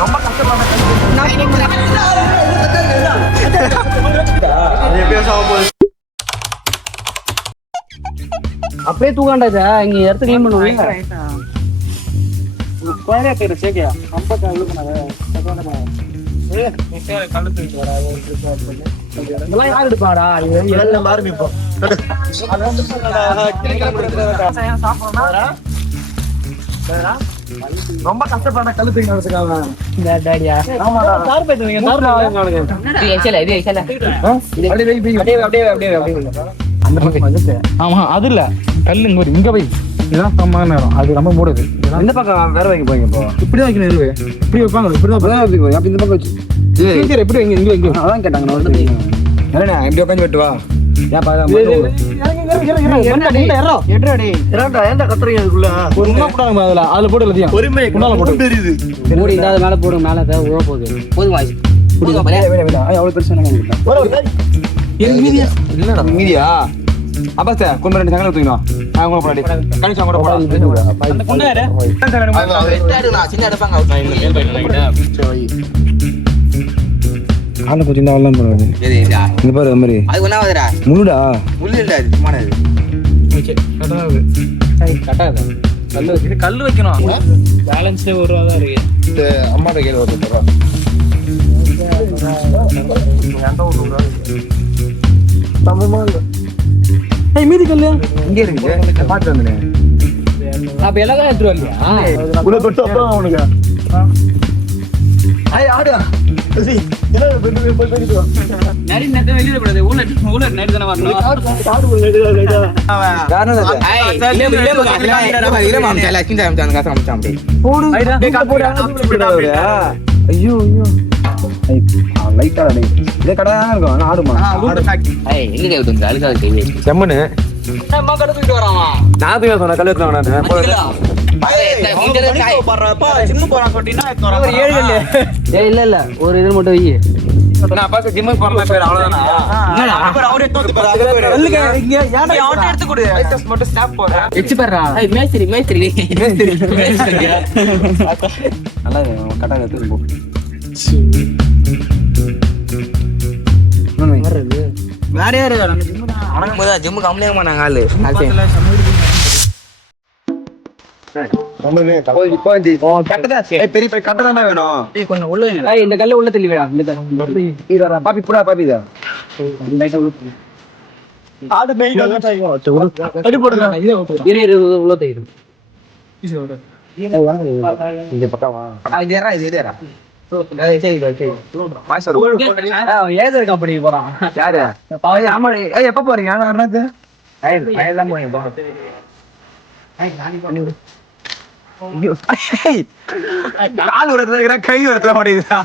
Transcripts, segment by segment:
ரொம்ப கஷ்டப்பட்ட அப்படியே தூக்காண்டாச்சா இங்க இடத்து கிளீன் பண்ணுவாங்க இதெல்லாம் யார் எடுப்பாடா ரொம்ப கஷ்டப்பட்ட கல்லு தூக்கி நடத்துக்காங்க. ஆமா அது இல்ல கல்லு இங்க போய் இதுதான் சமமான நேரம். அது ரொம்ப மூடுது. இந்த பக்கம் வேற வைக்க போய் இப்போ இப்படி வைக்கணும் இருவே இப்படி வைப்பாங்க இப்படிதான் அப்படி இந்த பக்கம் வச்சு எப்படி வைங்க இங்க அதான் கேட்டாங்க. என்னண்ணா இப்படி உட்காந்து வெட்டுவா ஏன் கத்துறீங்க அதுக்குள்ள அதுல போட்டு எல்லாத்தையும் பொறுமை தெரியுது. மூடி இல்லாத மேல போடுங்க மேல உழ போகுது போதும் வாய் எவ்வளவு பெருசா இல்லடா மீதியா அப்பா சார் கொஞ்சம் 2 சங்கடம் தூக்கணும். அவங்க போராடி கணிச்சு அவங்க போராடி ஆனா கொஞ்சம் இந்த வரலாம் போறாது இந்த பாரு மாதிரி அது ஒண்ணாவதுடா முள்ளுடா முள்ளு இல்ல அது சும்மானது கட்டாது கல்லு வைக்கணும் பேலன்ஸே ஒரு ரூபா தான் இருக்கு. அம்மாட்ட கையில் ஒரு மீதி கல்லு இங்க இருக்கு பாத்து வந்தேன். அப்ப எல்லாம் எடுத்துட்டு வரலையா உள்ள தொட்டு அப்புறம் அவனுக்கு ஆடு நரி நேரத்தை வெளியிட கூடாது ஊர்ல நைட்டு தானே வரணும் ஐயோ ஐயோ லைட்டா இதே கடை தான் இருக்கும் ஆடுமா செம்மனு தூக்கிட்டு வராமா நான் சொன்ன கல்லு இல்ல இல்ல ஒரு இது மட்டும் வை ஜிம்முக்கு போற பேர் அவ்வளவுதானா வச்சு பாருடா மேஸ்திரி மேஸ்திரி நல்லா கட்டா எடுத்து போ வேற யாரு ஜிம்முக்கு கம்மியாமா நாங்க ஆளு பெரிய கட்டை தானே வேணும். கொஞ்சம் உள்ள இந்த கல்ல உள்ள தள்ளி வேடா பாப்பி புடா பாப்பி தான் உள்ள தெரியும் இந்த பக்கமா ஏதர் கம்பெனி போறான் யாரு ஆமா எப்ப போறீங்க கால் உரத்துல கை உரத்துல மாட்டேங்குதா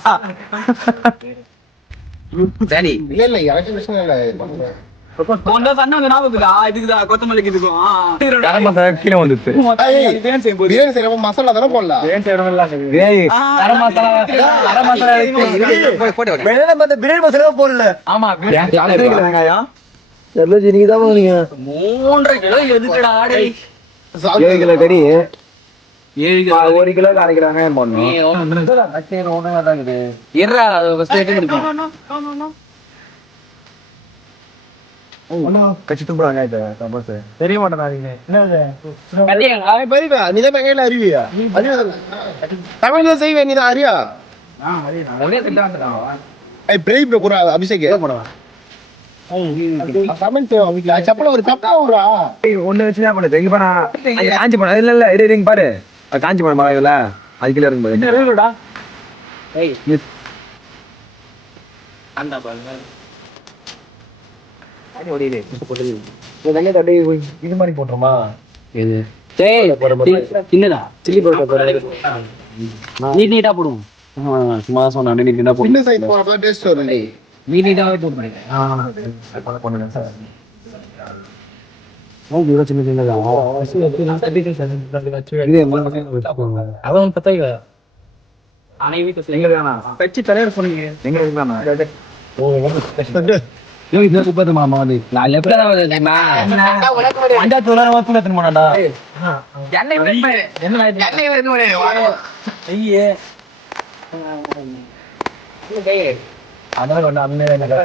கீழே வந்துச்சு மசாலா தானே போடலாம் பிரியாணி மசாலா போடல. ஆமா வெங்காயம் 3.5 கிலோ எதுக்குடா 7 கிலோ கறி 7 கிலோ 1 கிலோ அரைக்கிறாங்க கட்சி தும்புறாங்க தெரிய நீதான் அறிவியா தமிழ்ல செய்வேன் நீதான் அறியா அபிஷேக் சப்பல ஒரு சப்பா ஒண்ணு வச்சு என்ன பண்ணுது இங்க காஞ்சி போன இல்ல இல்ல இருங்க பாரு காஞ்சி போன மழை இல்ல அது கீழே இருக்கும்போது இது மாதிரி போட்டுருமா சின்னதா சில்லி போட்டு நீட்டா போடுவோம் சும்மா சொன்ன நீட்டா போட்டு டேஸ்ட் வரும் நீட்டாவே போட்டு அவன் பத்தாயிரம் தலைவர் சொன்னீங்க இந்த குப்பத்து மாமா வந்து நான் லெஃப்ட்ல தான் வருது தெரியுமா? அஞ்சாவது ஒரு வாரத்துல எத்தனை போனாடா அதனால ஒண்ணு அண்ணன்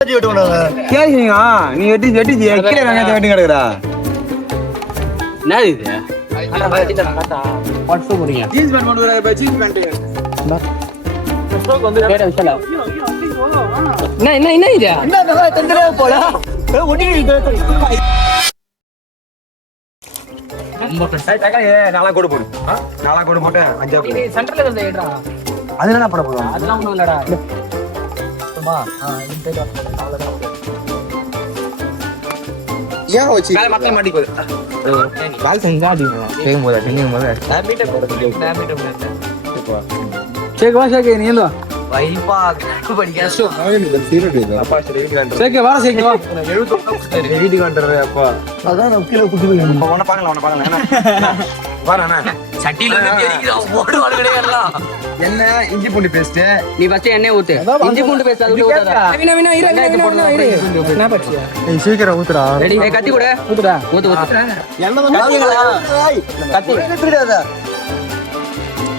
கேக்குறீங்க நீ வெட்டி கீழே வெங்காயத்தை வெட்டி கிடக்குறா என்ன இது பட்டு போறீங்க ஜீன்ஸ் பேண்ட் கொண்டு வர ஜீன்ஸ் பேண்ட் வந்து வேற விஷயம் என்ன இது போல நாளா கோடு போடு நாளா கோடு போட்டு அஞ்சா சென்டர்ல இருந்த ஏடா அது என்ன பண்ண போறோம் அதெல்லாம் ஒண்ணும் இல்லடா ஏன் வச்சு மக்கள் மாட்டி போகுது பால் செஞ்சா செய்யும் போது நீ வைப்பா படிக்க வீட்டுக்கு வந்துடுற அப்பா அதான் கீழே குட்டி உன பாக்கல சட்டியில எல்லாம் என்ன இஞ்சி பூண்டு பேஸ்ட் நீ ஃபர்ஸ்ட் எண்ணெய் ஊத்து இஞ்சி பூண்டு பேஸ்ட் அது சீக்கிரம் ஊத்துடா ரெடி கத்தி கூட ஊத்துடா ஊத்து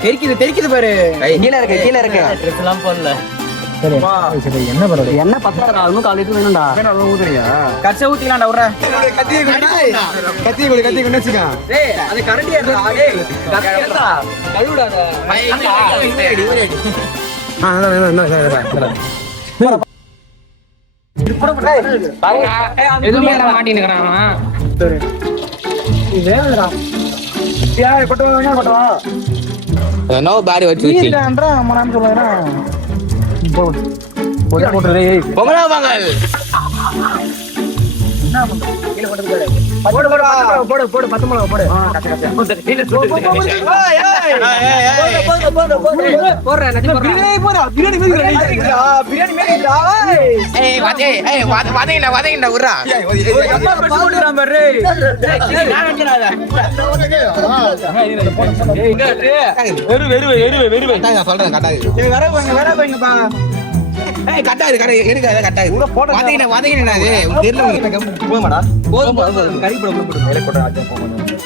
தெரிக்குது பாரு கீழ இருக்கு எல்லாம் போடல சரி என்ன பண்றது என்ன பத்தாடா இன்னும் 1/4 லிட்டர் வேணும்டா ஊத்துறியா கச்சை ஊத்திக்கலாம்டா உற கத்தி கொண்டு வச்சுக்க டேய் அது கரண்டி ஏறா டேய் கத்தி ஏறா கழுவுடாத எதுவுமே மாட்டினுக்கிறான் சரி இதேடா யார் கொட்டவா நோ பேட் வச்சு இல்லன்றா அம்மான்னு சொல்றா போடுறே பொங்கலா வாங்கல் என்ன பண்ற கீழ போடு போடு 10 மிளகா போடு பிரியாணி மேல ஏய் வாதேங்கடா உறா சொல்றேன் கட்டாது ஏய் கட்டாது கட்டாது வாதேங்கடா கறி போட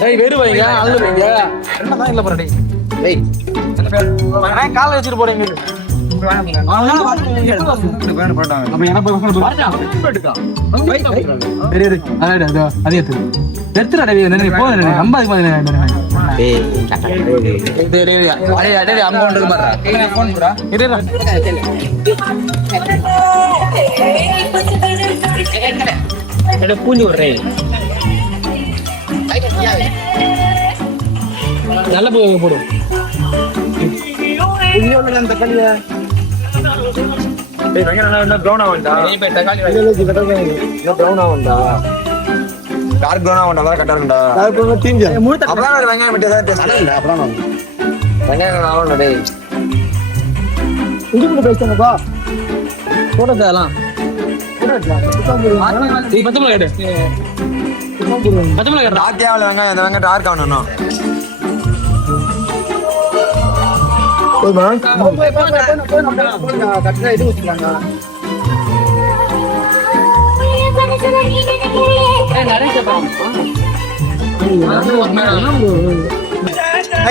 ஏய் வெறு வைங்க அல்லு வைங்க என்னதான் இல்ல போறடே ஏய் கால்ல வச்சிட்டு போறீங்க பூஞ்சி விடுறேன் நல்ல போடும்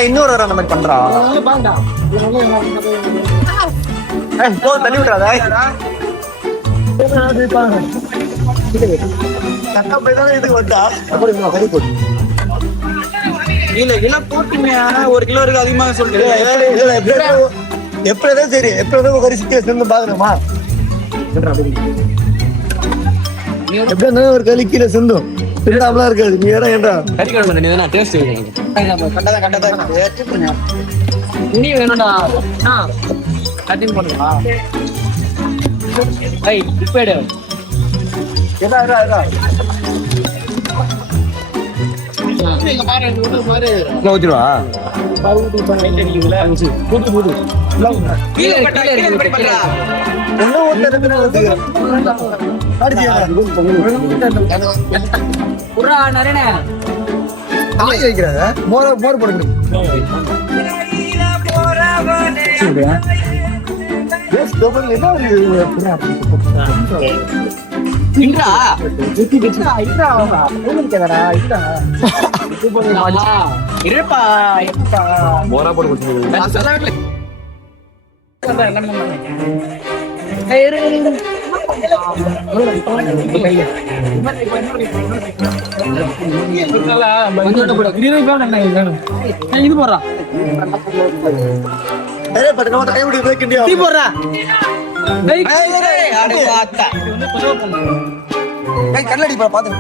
இன்னொரு அந்த மாதிரி பண்றா தள்ளி விட்டுறாத இதுக்கு வந்தா ஒரு கிலோ இருக்கு அதிகமாக சொல்லிட்டு எப்படிதான் சரி எப்படிதான் ஒரு சிச்சுவேஷன் பாக்கணுமா எப்படி இருந்தாலும் ஒரு களி கீழே சிந்தும் திருடாமலாம் இருக்காது நீ ஏடா ஏண்டா இனி வேணும்டா கட்டிங் பண்ணுவா இப்ப எடு ஊத்திடுவா மோர் போட்டு மோரா போட்டு இது போடுறா கண்ணாடி பாத்து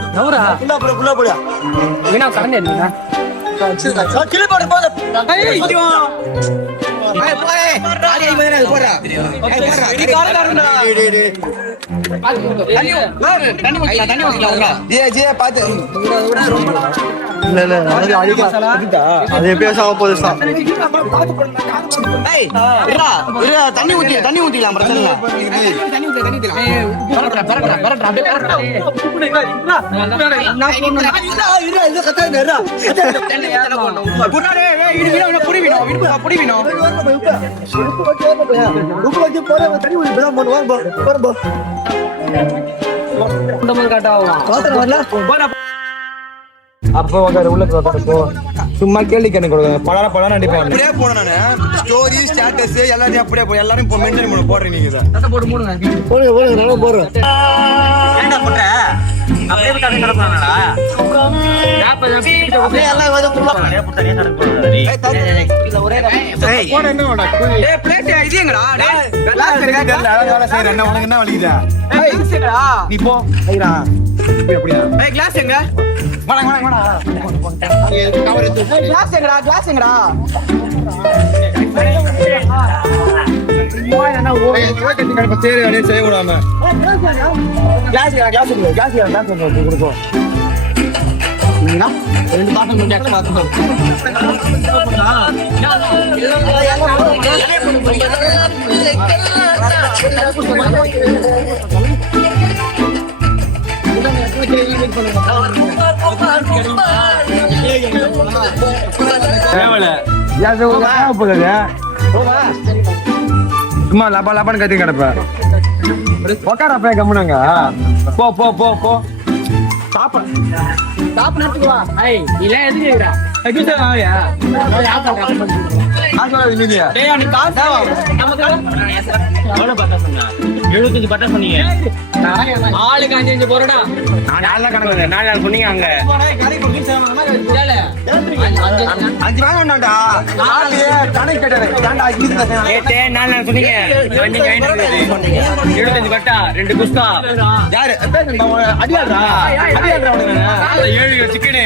தண்ணி ஊத்திக்கலாம் பிரச்சனை அப்போ உள்ள சும்மா கேள்வி கண்ணு கொடுங்க படம் நடிப்பேன் அப்படியே போனேன் நானு ஸ்டோரி ஸ்டேட்டஸ் எல்லாத்தையும் அப்படியே போய் எல்லாரும் இப்போ மெயின்டைன் பண்ண போடுறேன் நீங்க இதை போட்டு போடுங்க நல்லா போடுறேன் ஏன்டா போட்ட அப்படியே விட்டு நடப்பானடா அப்படியே எல்லாம் அப்படியே போட்டு தனியா நடப்பானடா ஒரே போட என்னடா டேய் பிளேட் இது எங்கடா டேய் கிளாஸ் இருக்கா வேலை செய்ற என்ன உனக்கு என்ன வலிக்குதா கிளாஸ் எங்கடா நீ போ ஐரா அப்படியே டேய் கிளாஸ் எங்க வாடா கிளாஸ் எங்கடா சும்மா லப்பா லப்பான்னு கத்தி கிடப்ப உக்காரப்ப கம்முனாங்க போ போ போ போ சாப்பிட வா இல்ல எதுக்கு டேய் அவனுக்கு காசு நம்ம காசு எவ்வளவு பட்டா சொன்னா 75 பட்டா சொன்னீங்க ஆளுக்கு 5 போறடா நான் நல்லா கணக்கு நான் சொன்னீங்க அங்க அஞ்சு வாங்க வேண்டாம்டா நாலு கணக்கு கேட்டானே ஏட்டே நான் சொன்னீங்க நீங்க 75 பட்டா 2 குஸ்கா யாரு அடியாடா அவனுங்க 7 சிக்கன்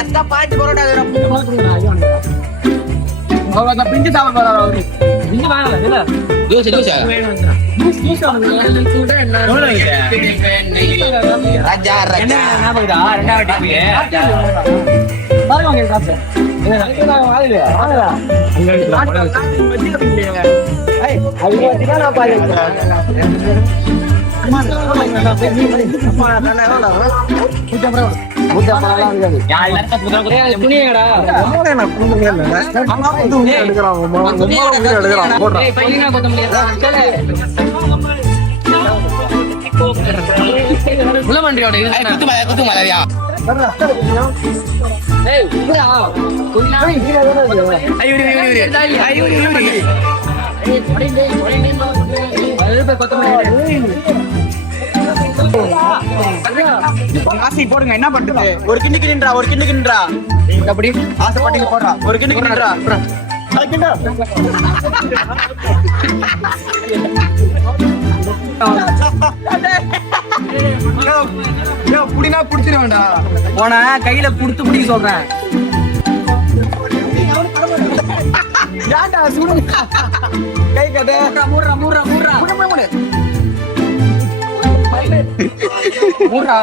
எஸ்டா பாயிண்ட் போறடா அவளோ பிஞ்சு சாப்பிட போறாரு அவரு பிஞ்சு வாங்கல இல்ல தோசை ஜூஸ் எவ்வளவு இது ராஜா என்ன ஞாபகம்டா ரெண்டாவது டிவி பாருங்க உங்க காசு ஆசை போடுங்க என்ன பண்றது ஒரு கிண்ணிக்கு நின்றா அப்படி ஆசைப்பட்டீங்க போடுறா ஒரு கிண்ணிக்கு நின்றா புடினா புடிச்சிட வேண்டாம் போன கையில புடிச்சு பிடிக்க சொல்றேன் கை கட்ட மூடுறா மூடுறா மூடுறா மூடு மூடுறா